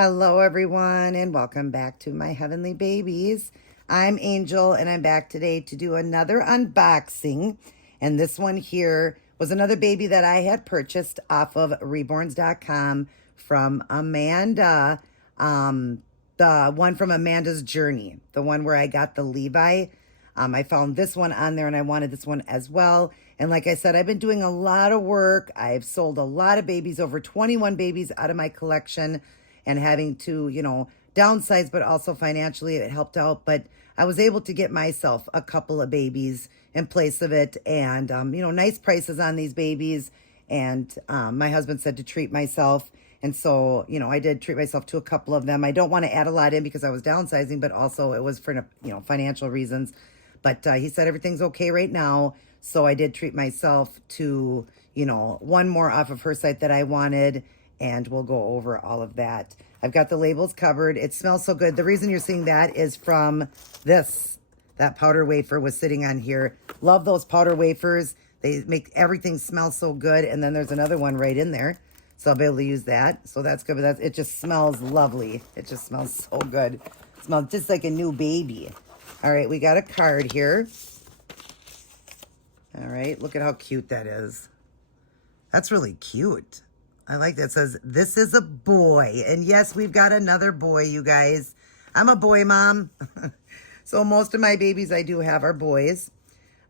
Hello, everyone, and welcome back to my heavenly babies. I'm Angel, and I'm back today to do another unboxing. And this one here was another baby that I had purchased off of Reborns.com from Amanda. The one from Amanda's Journey, the one where I got the Levi. I found this one on there, and I wanted this one as well. And like I said, I've been doing a lot of work. I've sold a lot of babies, over 21 babies out of my collection, and having to, downsize, but also financially it helped out. But I was able to get myself a couple of babies in place of it, and, nice prices on these babies. And my husband said to treat myself. And so, I did treat myself to a couple of them. I don't want to add a lot in because I was downsizing, but also it was for, financial reasons. But he said everything's okay right now. So I did treat myself to, one more off of her site that I wanted. And we'll go over all of that. I've got the labels covered. It smells so good. The reason you're seeing that is from this. That powder wafer was sitting on here. Love those powder wafers. They make everything smell so good. And then there's another one right in there. So I'll be able to use that. So that's good. But it just smells lovely. It just smells so good. It smells just like a new baby. All right, we got a card here. All right, look at how cute that is. That's really cute. I like that. It says, this is a boy. And yes, we've got another boy, you guys. I'm a boy mom. So most of my babies I do have are boys.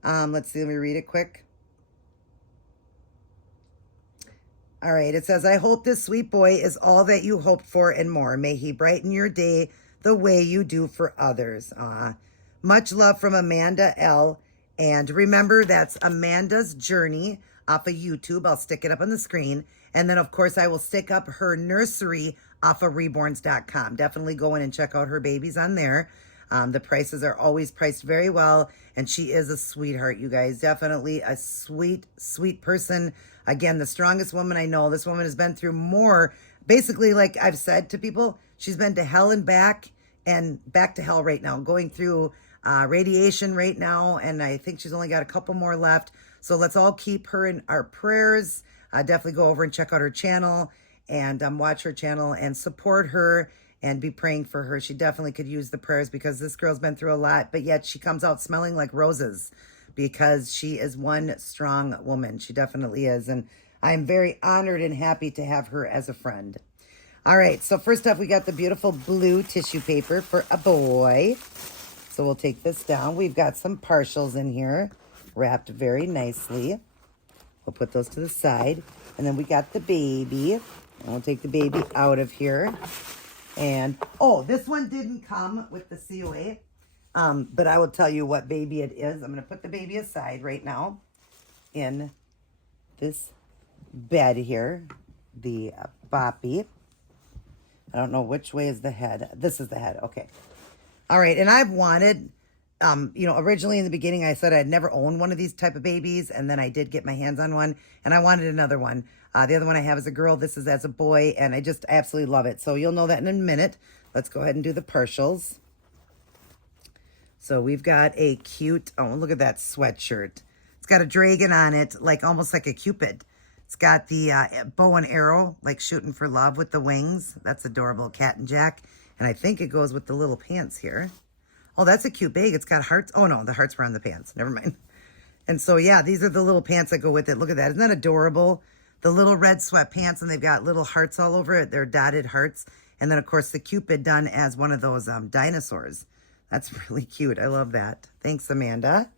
Let's see, let me read it quick. All right, it says, I hope this sweet boy is all that you hoped for and more. May he brighten your day the way you do for others. Much love from Amanda L. And remember, that's Amanda's Journey off of YouTube. I'll stick it up on the screen. And then, of course, I will stick up her nursery off of Reborns.com. Definitely go in and check out her babies on there. The prices are always priced very well. And she is a sweetheart, you guys. Definitely a sweet, sweet person. Again, the strongest woman I know. This woman has been through more. Basically, like I've said to people, she's been to hell and back to hell right now. Going through radiation right now. And I think she's only got a couple more left. So let's all keep her in our prayers. Definitely go over and check out her channel and watch her channel and support her and be praying for her. She definitely could use the prayers because this girl's been through a lot, but yet she comes out smelling like roses because she is one strong woman. She definitely is. And I'm very honored and happy to have her as a friend. All right. So first up, we got the beautiful blue tissue paper for a boy. So we'll take this down. We've got some partials in here wrapped very nicely. We'll put those to the side. And then we got the baby. And we'll take the baby out of here. And, oh, this one didn't come with the COA. But I will tell you what baby it is. I'm going to put the baby aside right now in this bed here. The boppy. I don't know which way is the head. This is the head. Okay. All right. And I've wanted... originally in the beginning, I said I'd never owned one of these type of babies. And then I did get my hands on one and I wanted another one. The other one I have is a girl. This is as a boy. And I just absolutely love it. So you'll know that in a minute. Let's go ahead and do the partials. So we've got a cute, oh, look at that sweatshirt. It's got a dragon on it, almost like a Cupid. It's got the bow and arrow, like shooting for love with the wings. That's adorable, Cat and Jack. And I think it goes with the little pants here. Oh, that's a cute bag. It's got hearts. Oh, no, the hearts were on the pants. Never mind. And so, yeah, these are the little pants that go with it. Look at that. Isn't that adorable? The little red sweatpants, and they've got little hearts all over it. They're dotted hearts. And then, of course, the Cupid done as one of those dinosaurs. That's really cute. I love that. Thanks, Amanda.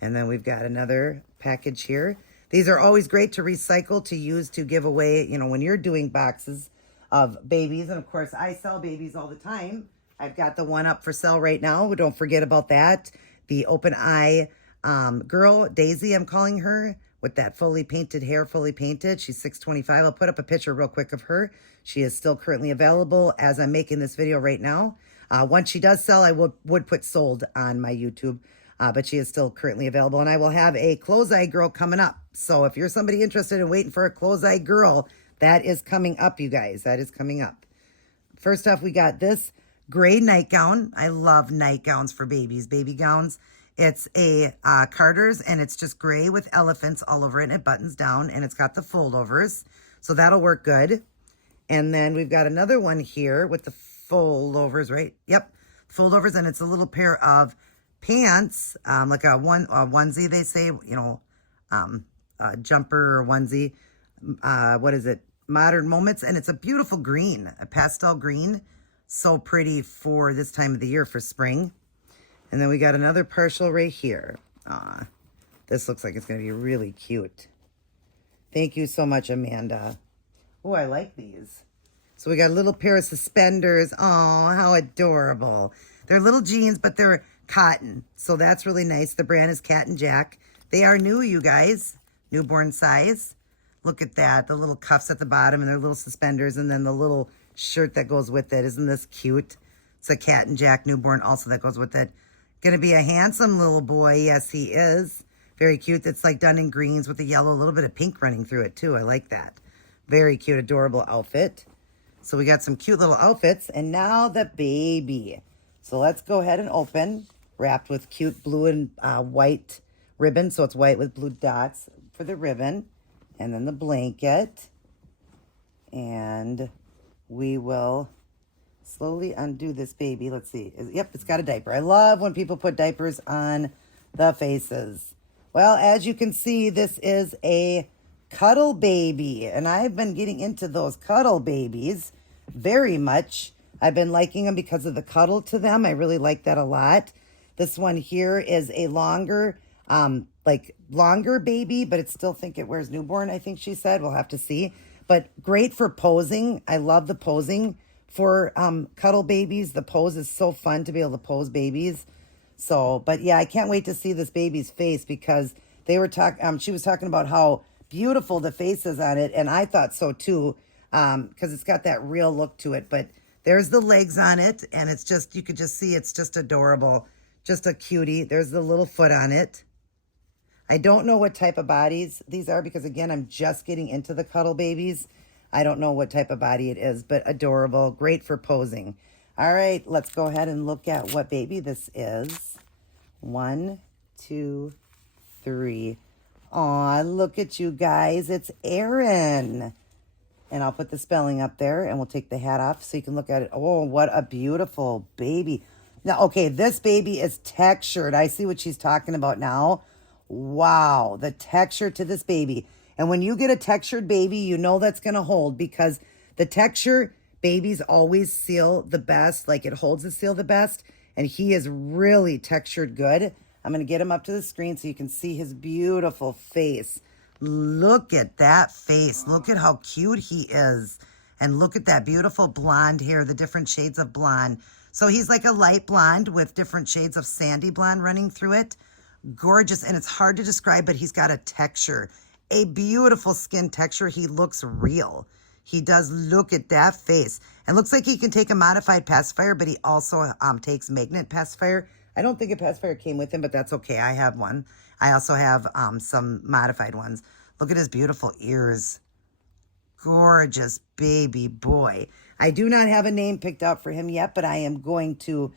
And then we've got another package here. These are always great to recycle, to use, to give away, when you're doing boxes of babies. And, of course, I sell babies all the time. I've got the one up for sale right now. Don't forget about that. The open eye girl, Daisy, I'm calling her, with that fully painted hair, fully painted. She's $6.25. I'll put up a picture real quick of her. She is still currently available as I'm making this video right now. Once she does sell, I would put sold on my YouTube, but she is still currently available. And I will have a close eye girl coming up. So if you're somebody interested in waiting for a close eye girl, that is coming up, you guys. That is coming up. First off, we got this gray nightgown. I love nightgowns for babies, baby gowns. It's a Carter's, and it's just gray with elephants all over it, and it buttons down, and it's got the foldovers. So that'll work good. And then we've got another one here with the foldovers, right? Yep, foldovers, and it's a little pair of pants, like a onesie, they say, a jumper or onesie. What is it? Modern Moments, and it's a beautiful green, a pastel green. So pretty for this time of the year for spring. And then we got another partial right here. This looks like it's going to be really cute. Thank you so much, Amanda. Oh, I like these. So we got a little pair of suspenders. Oh, how adorable. They're little jeans, but they're cotton. So that's really nice. The brand is Cat and Jack. They are new, you guys. Newborn size. Look at that. The little cuffs at the bottom and their little suspenders, and then the little shirt that goes with it. Isn't this cute? It's a Cat and Jack newborn also that goes with it. Gonna be a handsome little boy. Yes, he is. Very cute. It's like done in greens with a yellow, a little bit of pink running through it too. I like that. Very cute, adorable outfit. So we got some cute little outfits, and now the baby. So let's go ahead and open, wrapped with cute blue and white ribbon. So it's white with blue dots for the ribbon, and then the blanket. And we will slowly undo this baby. Let's see. Yep, it's got a diaper. I love when people put diapers on the faces. Well, as you can see, this is a cuddle baby, and I've been getting into those cuddle babies very much. I've been liking them because of the cuddle to them. I really like that a lot. This one here is a longer baby, but still think it wears newborn, I think she said. We'll have to see. But great for posing. I love the posing for cuddle babies. The pose is so fun to be able to pose babies. So, but yeah, I can't wait to see this baby's face, because they were she was talking about how beautiful the face is on it, and I thought so too, because it's got that real look to it. But there's the legs on it, and it's just, you could just see it's just adorable, just a cutie. There's the little foot on it. I don't know what type of bodies these are, because again, I'm just getting into the cuddle babies. I don't know what type of body it is, but adorable, great for posing. All right, let's go ahead and look at what baby this is. 1, 2, 3. Aw, look at you guys. It's Aaron. And I'll put the spelling up there, and we'll take the hat off so you can look at it. Oh, what a beautiful baby. Now, okay, this baby is textured. I see what she's talking about now. Wow, the texture to this baby. And when you get a textured baby, you know that's going to hold, because the texture, babies always seal the best. Like, it holds the seal the best. And he is really textured good. I'm going to get him up to the screen so you can see his beautiful face. Look at that face. Look at how cute he is. And look at that beautiful blonde hair, the different shades of blonde. So he's like a light blonde with different shades of sandy blonde running through it. Gorgeous. And it's hard to describe, but he's got a texture, a beautiful skin texture. He looks real. He does. Look at that face. And looks like he can take a modified pacifier, but he also takes magnet pacifier. I don't think a pacifier came with him, but that's okay. I have one. I also have some modified ones. Look at his beautiful ears. Gorgeous baby boy. I do not have a name picked out for him yet, but I am going to,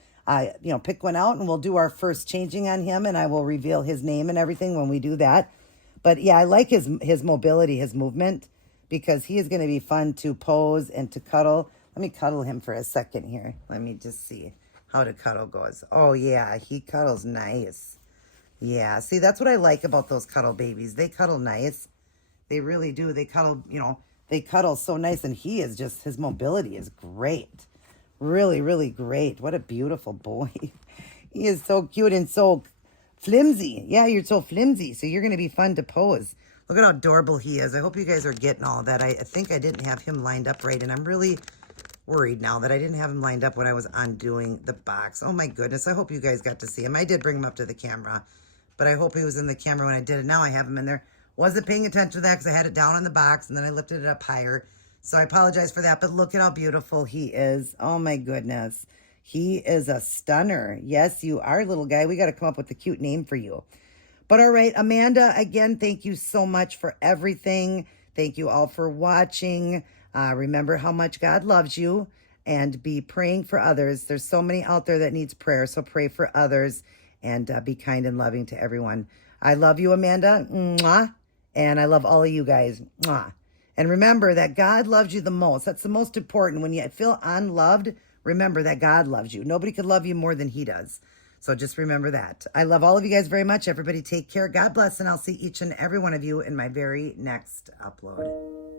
pick one out, and we'll do our first changing on him, and I will reveal his name and everything when we do that. But yeah, I like his mobility, his movement, because he is going to be fun to pose and to cuddle. Let me cuddle him for a second here. Let me just see how the cuddle goes. Oh yeah, he cuddles nice. Yeah, see, that's what I like about those cuddle babies. They cuddle nice. They really do. They cuddle, they cuddle so nice, and he is just, his mobility is great. Really, really great. What a beautiful boy. He is so cute and so flimsy. Yeah, you're so flimsy, so you're going to be fun to pose. Look at how adorable he is. I hope you guys are getting all that. I think I didn't have him lined up right, and I'm really worried now that I didn't have him lined up when I was undoing the box. Oh my goodness, I hope you guys got to see him. I did bring him up to the camera, but I hope he was in the camera when I did it. Now I have him in there. Wasn't paying attention to that because I had it down on the box, and then I lifted it up higher. So I apologize for that, but look at how beautiful he is. Oh my goodness. He is a stunner. Yes, you are, little guy. We got to come up with a cute name for you. But all right, Amanda, again, thank you so much for everything. Thank you all for watching. Remember how much God loves you, and be praying for others. There's so many out there that needs prayer, so pray for others, and be kind and loving to everyone. I love you, Amanda. Mwah. And I love all of you guys. Mwah. And remember that God loves you the most. That's the most important. When you feel unloved, remember that God loves you. Nobody could love you more than he does. So just remember that. I love all of you guys very much. Everybody take care. God bless, and I'll see each and every one of you in my very next upload.